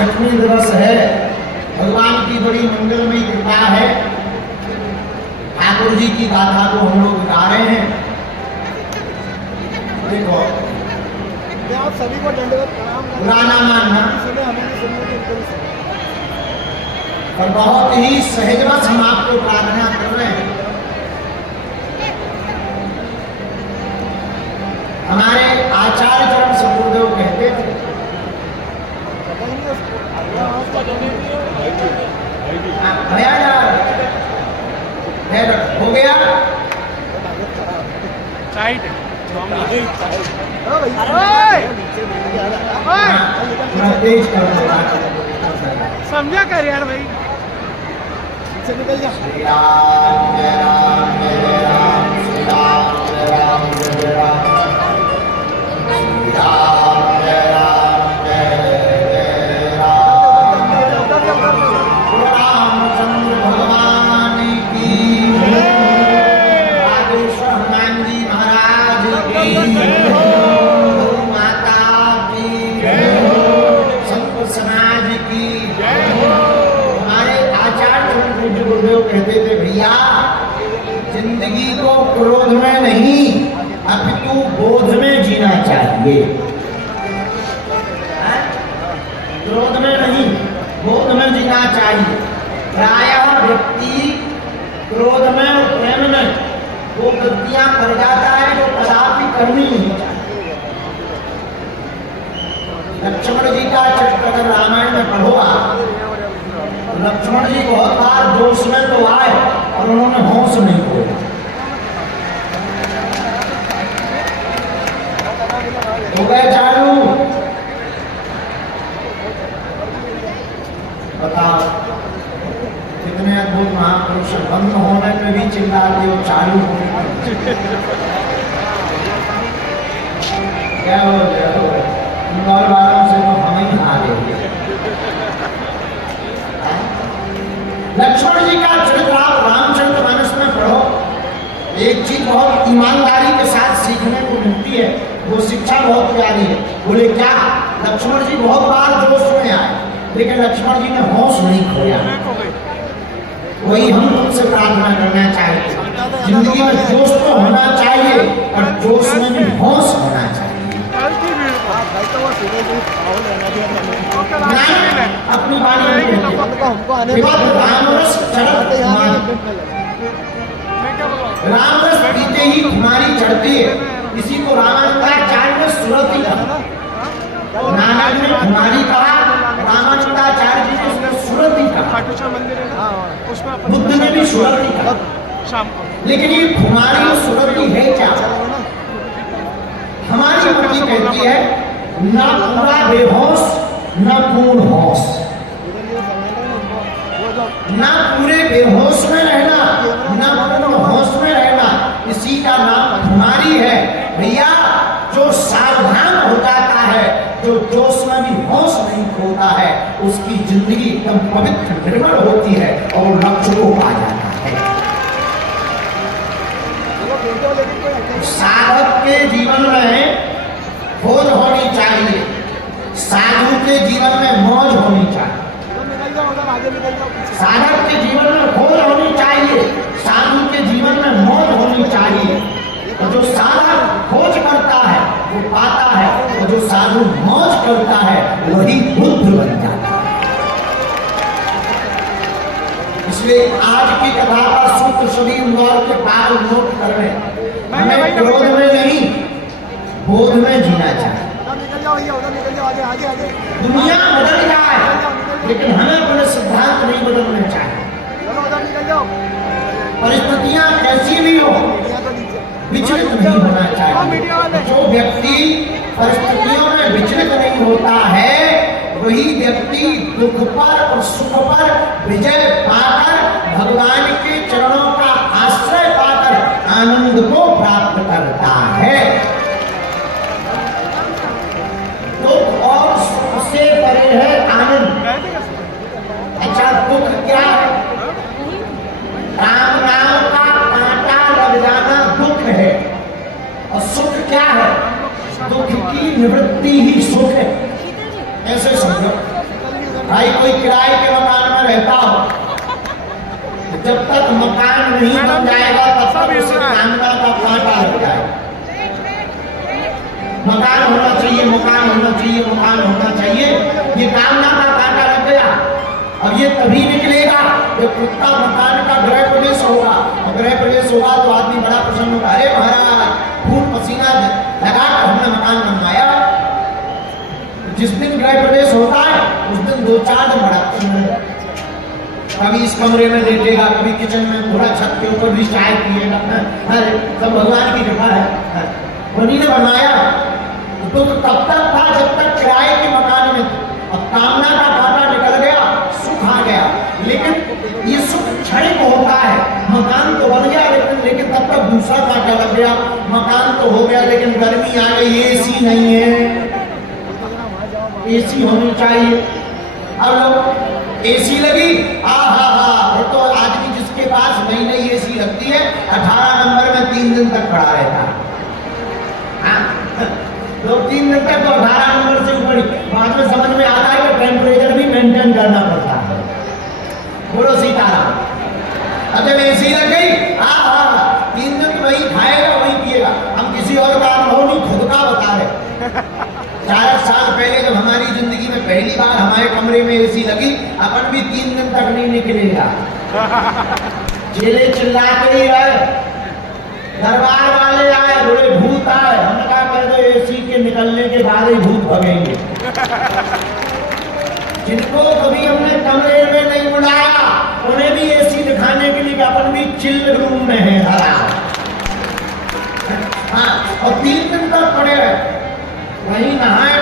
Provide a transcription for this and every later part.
छठवीं दिवस है, भगवान की बड़ी मंगलमयी कृपा है। ठाकुर जी की गाथा को हम लोग गा रहे हैं। देखो आप सभी को दंडवत प्रणाम पुराना मानना सुने, हमें नहीं सुनने की उनको भी सुने। और बहुत ही सहजवश हम आपको प्रार्थना कर रहे हैं। हमारे आचार्य चरण सदगुरुदेव कहते थे, भैया हो गया तेज समझा कर यार भाई, निकल जा। श्री राम जय राम जय राम, श्री राम जय राम जय राम, श्री राम जय राम जय राम। रामचंद्र भगवान की, राधेश्वर हनुमान जी महाराज की, गौ माता की, संत समाज की। हमारे आचार्य पूज्य गुरुदेव कहते थे, भैया जिंदगी को क्रोध में नहीं अपितु बोध में जीना चाहिए। क्रोध में नहीं, बोध में जीना चाहिए। प्रायः व्यक्ति क्रोध में और प्रेम में वो गलतियां कर जाता है जो कदापि करनी नहीं चाहिए। लक्ष्मण जी का चरित्र अगर रामायण में पढ़ो आप, लक्ष्मण जी बहुत बार जोश में तो आए और उन्होंने होश नहीं खोया। हो गए चालू, बताओ कितने अद्भुत महापुरुष बंद होने में भी चिल्लाते हो, चालू होने में क्या हो गया? इंदौर वालों से तो हम ही हारे। लक्ष्मण जी का चरित्र आप रामचरितमानस में पढ़ो, एक चीज बहुत ईमानदारी के साथ सीखने को मिलती है, वो शिक्षा बहुत प्यारी है। बोले क्या? लक्ष्मण जी बहुत बार जोश में आए, लेकिन लक्ष्मण जी ने होश नहीं खोया। वही हम तुमसे प्रार्थना करना चाहिए। जिंदगी में जोश तो होना चाहिए, पर जोश में भी होश होना चाहिए। अपनी वाणी रामरस पीते ही खुमारी चढ़ती है। इसी को रामानंदाचार्य ने सुरति कहा। नानक ने खुमारी कहा, रामानंदाचार्य जी ने उसने सुरति कहा। बुद्ध ने भी सुरति कहा। लेकिन ये खुमारी और सुरति है क्या? हमारी मति कहती है न पूरा बेहोश न पूर्ण होश, न पूरे बेहोश में रहना न पूर्ण होश में रहना, इसी का नाम खुमारी है। भैया जो सावधान हो जाता है, जो जोश में भी होश नहीं खोता है, उसकी जिंदगी एकदम पवित्र निर्मल होती है और लक्ष्य को पा जाता है। साधक के जीवन में खोज होनी चाहिए, साधु के जीवन में मौज होनी चाहिए। साधक के जीवन में खोज होनी चाहिए, साधु के जीवन में मौज होनी चाहिए। और जो साधक खोज करता है वो पाता है, और जो साधु मौज करता है वही बुद्ध बन जाता है। इसलिए आज की कथा का सूत्र सभी इंदौर के पार नोट कर रहे हैं। हमें क्रोध में नहीं, बोध में जीना चाहिए। दुनिया बदल जाए, लेकिन हमें अपने सिद्धांत नहीं बदलने चाहिए। परिस्थितियां कैसी भी हो, विचलित नहीं होना चाहिए। जो व्यक्ति परिस्थितियों में विचलित नहीं होता है, वही व्यक्ति दुख पर और सुख पर विजय पाकर भगवान के चरणों का आश्रय पाकर आनंद को प्राप्त करता है। दुख और सुख से परे है आनंद। अच्छा, दुख क्या है? राम नाम का कांटा लग जाना दुख है। और सुख क्या है? दुख की निवृत्ति ही सुख है। ऐसे समझो। भाई कोई किराए के मकान में रहता हो, जब तक मकान नहीं बन जाएगा तब तक उसे कामना का कांटा लग जाएगा। मकान होना चाहिए, मकान होना चाहिए, मकान होना चाहिए, ये कामना का कांटा लग गया। अब ये तभी निकलेगा जब कुत्ता मकान का गृह प्रवेश होगा, और गृह प्रवेश होगा तो आदमी बड़ा प्रसन्न होगा, अरे महाराज खून पसीना लगा कर हमने मकान बनवाया। जिस दिन गृह प्रवेश होता है उस दिन 2-4 दिन बड़ा प्रसन्न, कभी इस कमरे में लेटेगा, कभी किचन में, थोड़ा छत के ऊपर भी चाय पिएगा। अरे सब भगवान की कृपा है, उन्हीं ने बनाया। तो तब तक था जब तक किराए के मकान में, अब कामना का कांटा निकल गया, सुख आ गया। लेकिन ये सुख क्षणिक होता है, मकान तो बन गया लेकिन तब तक दूसरा कांटा लग गया। मकान तो हो गया लेकिन गर्मी आ गई, एसी नहीं है, एसी होनी चाहिए। अब लोग एसी लगी, हा तो आदमी जिसके पास नई नई एसी लगती है 18 नंबर में 3 दिन तक खड़ा रहता है। तो 3 दिन तक तो 18 नंबर से ऊपर, बाद में समझ में आता है कि टेम्परेचर भी मेंटेन करना पड़ता है। बोलो सीताराम। अब जब एसी लग गई, 3 दिन तो वही खाएगा वही पिएगा। हम किसी और का अनुभव नहीं, खुद का बता रहे। 4 साल पहले जब हमारी जिंदगी में पहली बार हमारे कमरे में एसी लगी, अपन भी 3 दिन तक नहीं निकलेगा। चेले चिल्लाते ही रहे, दरबार वाले आए, बोले भूत आए। हमने कहा कह दो एसी के निकलने के बाद ही भूत भगेंगे। जिनको कभी हमने कमरे में नहीं बुलाया उन्हें भी एसी दिखाने के लिए अपन भी चिल रूम में है धरा। और 3 दिन तक पड़े रहे, वहीं नहाए,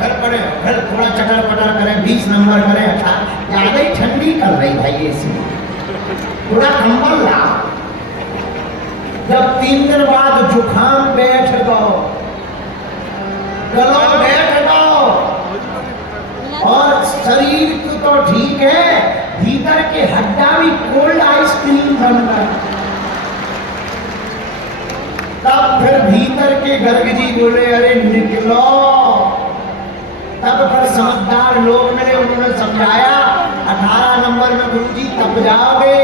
घर पड़े, घर थोड़ा चटर पटर करें, 20 नंबर करें। अच्छा ज्यादा ही ठंडी कर रही भाई एसी, थोड़ा कंबल ला। जब 3 दिन बाद जुखाम बैठ गो, गलो बैठ गो, और शरीर तो ठीक है, भीतर के हड्डा भी कोल्ड आइसक्रीम बन गए। तब फिर भीतर के गर्ग जी बोले अरे निकलो। तब फिर समझदार लोग मिले, उन्होंने समझाया 18 नंबर में गुरुजी तब जाओगे,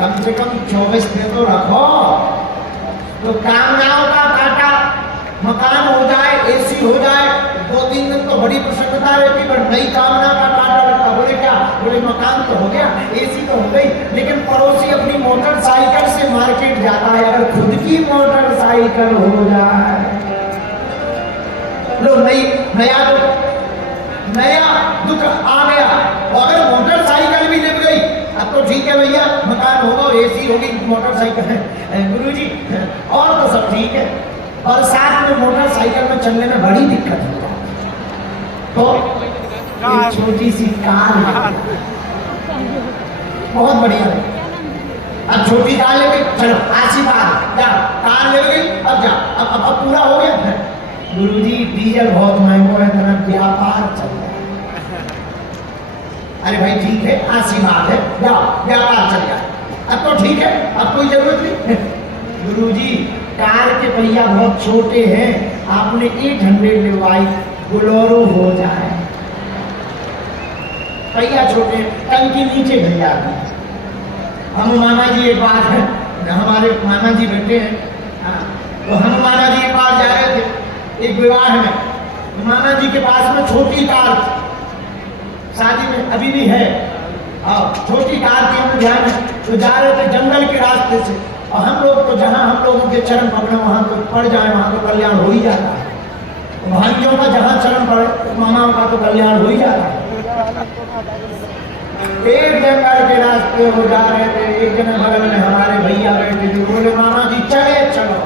कम से कम 24 दिन तो रखो। तो कामनाओं का कांटा, मकान हो जाए, एसी हो जाए, 2-3 दिन तो बड़ी प्रसन्नता रहती, पर नई कामना का कांटा लगता। बोले क्या? बोले मकान तो हो गया, एसी तो हो गई, लेकिन पड़ोसी अपनी मोटरसाइकिल से मार्केट जाता है, अगर खुद की मोटरसाइकिल हो जाए, लो नया दुख आ गया। और अगर मोटरसाइकिल भी निकल गई, अब तो ठीक है भैया, मकान होगा, एसी होगी, मोटरसाइकिल है गुरुजी, और तो सब ठीक है। बरसात में मोटरसाइकिल में चलने में बड़ी दिक्कत होता है, तो एक छोटी सी कार बहुत बढ़िया है। अब छोटी कार ले गई, चलो आशीर्वाद, जा कार ले गई, अब जा, अब पूरा हो गया। गुरुजी डीजल बहुत महंगा है, तेरा व्यापार चल रहा है। अरे भाई ठीक है, आशीर्वाद है, जाओ व्यापार चल जाए, अब तो ठीक है, अब कोई जरूरत नहीं। गुरुजी कार के पहिया बहुत छोटे हैं, आपने 800 लिवाई, बोलेरो हो जाए। पहिया छोटे, टंकी नीचे गिर जाती। हम मामा जी एक बार है, हमारे मामा जी बैठे हैं, तो हम मामा जी एक बार जा रहे थे एक विवाह में, तो मामा जी के पास में छोटी कार, शादी में अभी भी है, छोटी कार थी, हम ध्यान है, तो जा रहे थे जंगल के रास्ते से, और हम लोग तो जहाँ हम लोगों के चरण पकड़े वहाँ तो पड़ जाए, वहाँ तो कल्याण हो ही जाता है। तो भाइयों का जहाँ चरण पड़े तो मामाओं का तो कल्याण हो ही जाता है। एक जंगल के रास्ते हो जा रहे थे, एक जन बगल में हमारे भैया बैठे थे, बोले मामा जी चले चलो,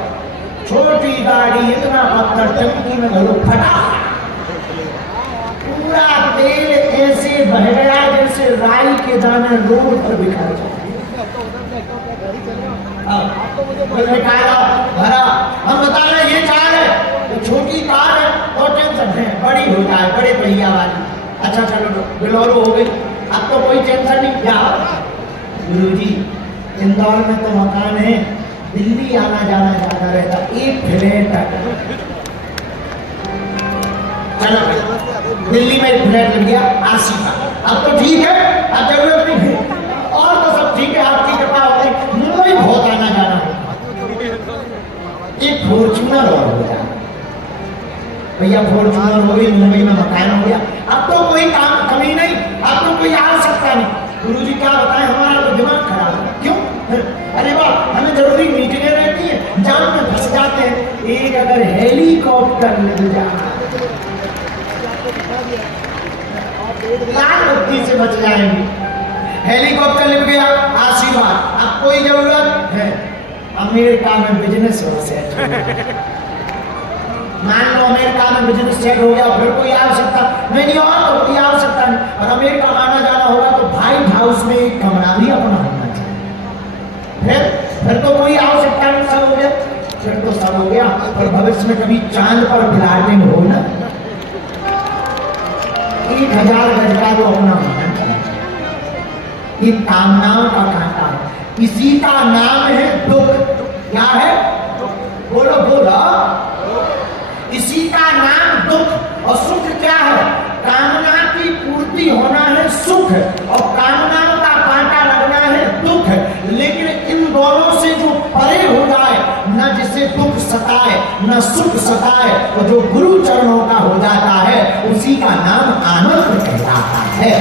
छोटी गाड़ी, इतना पत्थर टंकी में भरो, फटा, पूरा तेल ऐसे बह गया जैसे राई के दाने रोड पर बिखर जाए। भरा, हम बता रहे ये कार है, तो छोटी कार है, और टेंशन है, बड़ी हो जाए, बड़े पहिया वाली। अच्छा चलो बोलेरो हो गई, अब तो कोई टेंशन नहीं। क्या गुरुजी इंदौर में तो मकान है, दिल्ली आना जाना जाता रहता, एक फ्लैट है, चलो दिल्ली में एक फ्लैट लग गया 80 का। अब तो ठीक है, अब जरूरत नहीं है, और तो सब ठीक है, आपकी कृपा होती। मुंबई बहुत आना जाना होता, एक फॉर्च्यूनर और हो जाए भैया, फॉर्च्यूनर हो गई, मुंबई में मकान हो गया, अब तो कोई काम कमी नहीं, अब तो कोई आ सकता नहीं। गुरु जी क्या बताएं, हमारा तो दिमाग खराब है। क्यों? अरे वाह, हमें जरूरी मीटिंगें रहती हैं, जाम में फंस जाते हैं। एक अगर हेलीकॉप्टर मिल जाए, लाल बत्ती से बच जाएंगे। हेलीकॉप्टर मिल गया, आशीर्वाद। अब कोई जरूरत है, अमेरिका में बिजनेस हो सेट, मान लो अमेरिका में बिजनेस सेट हो गया, फिर कोई आवश्यकता नहीं, और तो कोई आवश्यकता नहीं, और अमेरिका आना जाना होगा तो व्हाइट हाउस में एक कमरा भी अपना होना चाहिए। फिर तो कोई आवश्यकता नहीं, सब हो गया, फिर तो सब हो गया। और भविष्य में कभी चांद पर प्लाटिंग हो ना, 1000 गज का तो अपना होना चाहिए। ये कामनाओं का कांटा है, इसी का नाम है दुख। क्या है? बोलो बोलो, इसी का नाम दुख। और सुख क्या है? कामना की पूर्ति होना है सुख, और कामनाओं का कांटा लगना है दुख। लेकिन इन दोनों से जो परे हो जाए, न जिसे दुख सताए न सुख सताए, और जो गुरु चरणों का हो जाता है, उसी का नाम आनंद कहलाता है।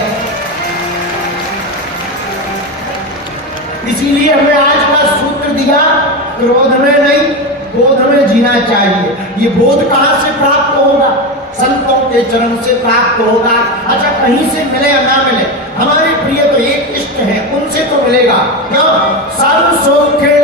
इसीलिए हमें आज का सूत्र दिया, क्रोध में नहीं बोध में जीना चाहिए। ये बोध कहां से प्राप्त होगा? संतों के चरण से प्राप्त होगा। अच्छा, कहीं से मिले या ना मिले, हमारे प्रिय तो एक इष्ट है, उनसे तो मिलेगा। क्यों? सर्व सुख है